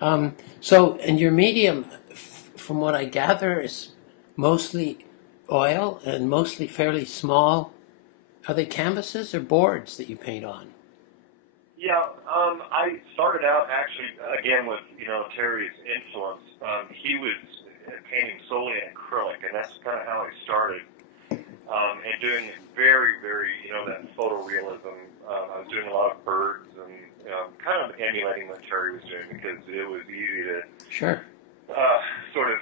And your medium, from what I gather, is mostly oil and mostly fairly small. Are they canvases or boards that you paint on? Yeah, I started out actually again with Terry's influence. He was painting solely in acrylic, and that's kind of how I started. And doing very, very that photorealism. I was doing a lot of birds and kind of emulating what Terry was doing because it was easy to Sure. sort of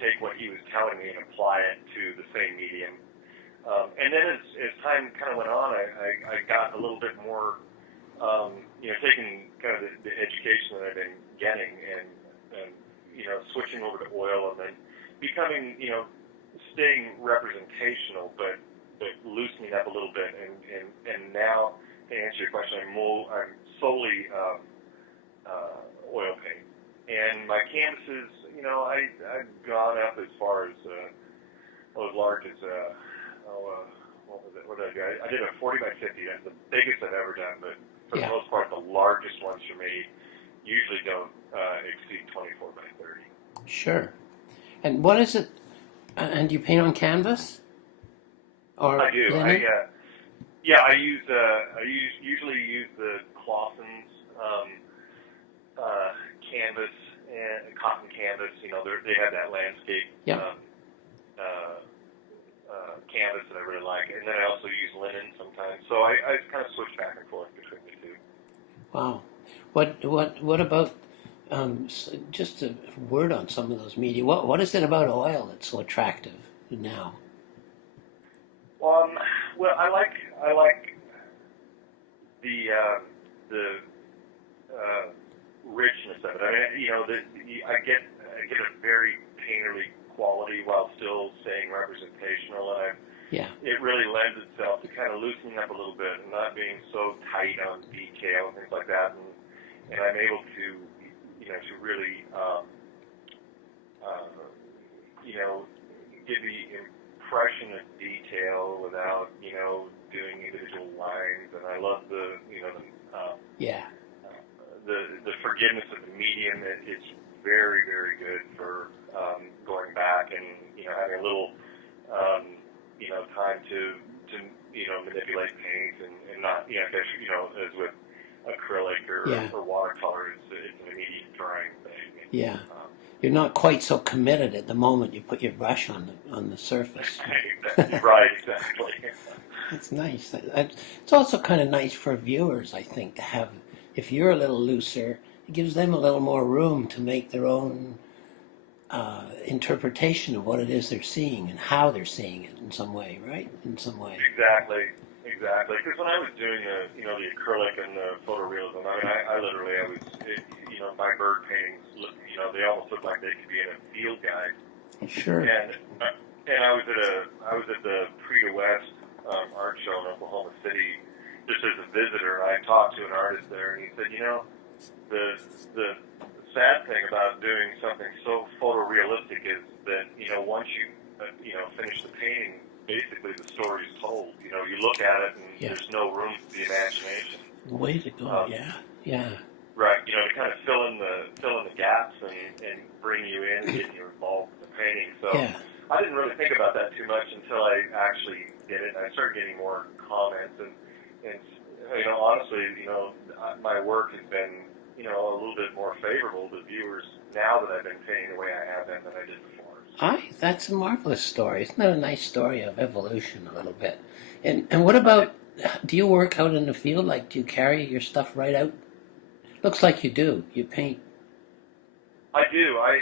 take what he was telling me and apply it to the same medium. And then as time kind of went on, I got a little bit more, taking kind of the education that I've been getting and switching over to oil and then becoming, staying representational, but loosening up a little bit. And now, to answer your question, I'm solely oil paint. And my canvases, I've gone up as far as, as large as, what was it? What did I do? I did a 40 by 50. That's the biggest I've ever done, but for the most part, the largest ones for me usually don't exceed 24 by 30. Sure. And what is it? And you paint on canvas? Or I do. linen? I usually use the Clausen's canvas and cotton canvas. They have that landscape canvas that I really like, and then I also use linen sometimes. So I kind of switch back and forth between the two. Wow. What about just a word on some of those media? What is it about oil that's so attractive now? Well, I like the richness of it. I mean, I get a very painterly quality while still staying representational, and it really lends itself to kind of loosening up a little bit and not being so tight on detail and things like that. And I'm able to, to really, give the impression of detail without, doing individual lines. And I love the forgiveness of the medium. It's very, very good for going back and having a little time to manipulate paint and not as with acrylic or watercolor, it's an immediate drying thing. Yeah. You're not quite so committed at the moment you put your brush on the surface. Right, exactly. That's nice. It's also kind of nice for viewers, I think, to have, if you're a little looser, it gives them a little more room to make their own interpretation of what it is they're seeing and how they're seeing it in some way, right? In some way. Exactly. Because when I was doing the acrylic and the photorealism, I mean, I was, my bird paintings, they almost look like they could be in a field guide. Sure. And I was at the Prix de West art show in Oklahoma City just as a visitor. I talked to an artist there, and he said, the sad thing about doing something so photorealistic is that once you finish the painting, basically the story's told. You look at it and there's no room for the imagination. Way to go! Yeah. Right. To kind of fill in the gaps and bring you in and get you involved with the painting. So I didn't really think about that too much until I actually did it. And I started getting more comments and honestly, my work has been a little bit more favorable to viewers now that I've been painting the way I have been than I did before. That's a marvelous story. Isn't that a nice story of evolution a little bit? And what about, do you work out in the field? Like, do you carry your stuff right out? Looks like you do. You paint. I do. I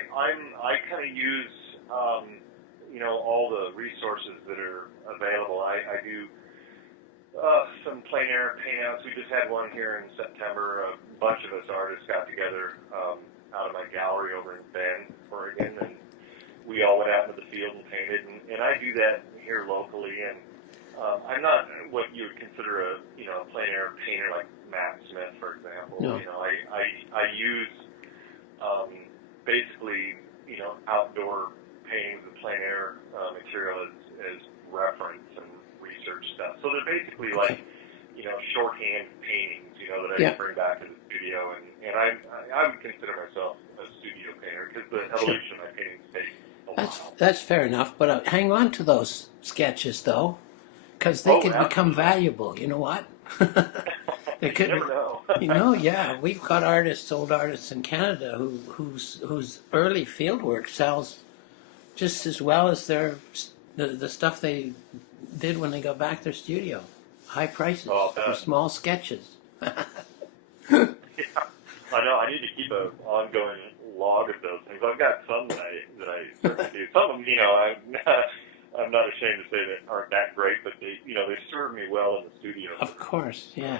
kind of use, all the resources that are available. I do some plein air paintouts. We just had one here in September. A bunch of us artists got together out of my gallery over in Bend, Oregon, and we all went out into the field and painted. And I do that here locally. And I'm not what you would consider a plein air painter like Matt Smith, for example. No. I use basically outdoor paintings of plein air material as reference and research stuff. So they're basically like shorthand paintings, that I Yeah. can bring back to the studio, and I would consider myself a studio painter because the Sure. evolution of my paintings takes a That's while. that's fair enough, but hang on to those sketches though, because they Oh, could become absolutely. valuable. You know what? They You could be. never know. Yeah, we've got old artists in Canada whose early field work sells just as well as the stuff they did when they got back their studio. High prices Oh, I'll for bet. small sketches. Yeah, I know. I need to keep an ongoing log of those things. I've got some that I certainly do. Some of them, I'm not ashamed to say that aren't that great, but they serve me well in the studio. Of course, yeah.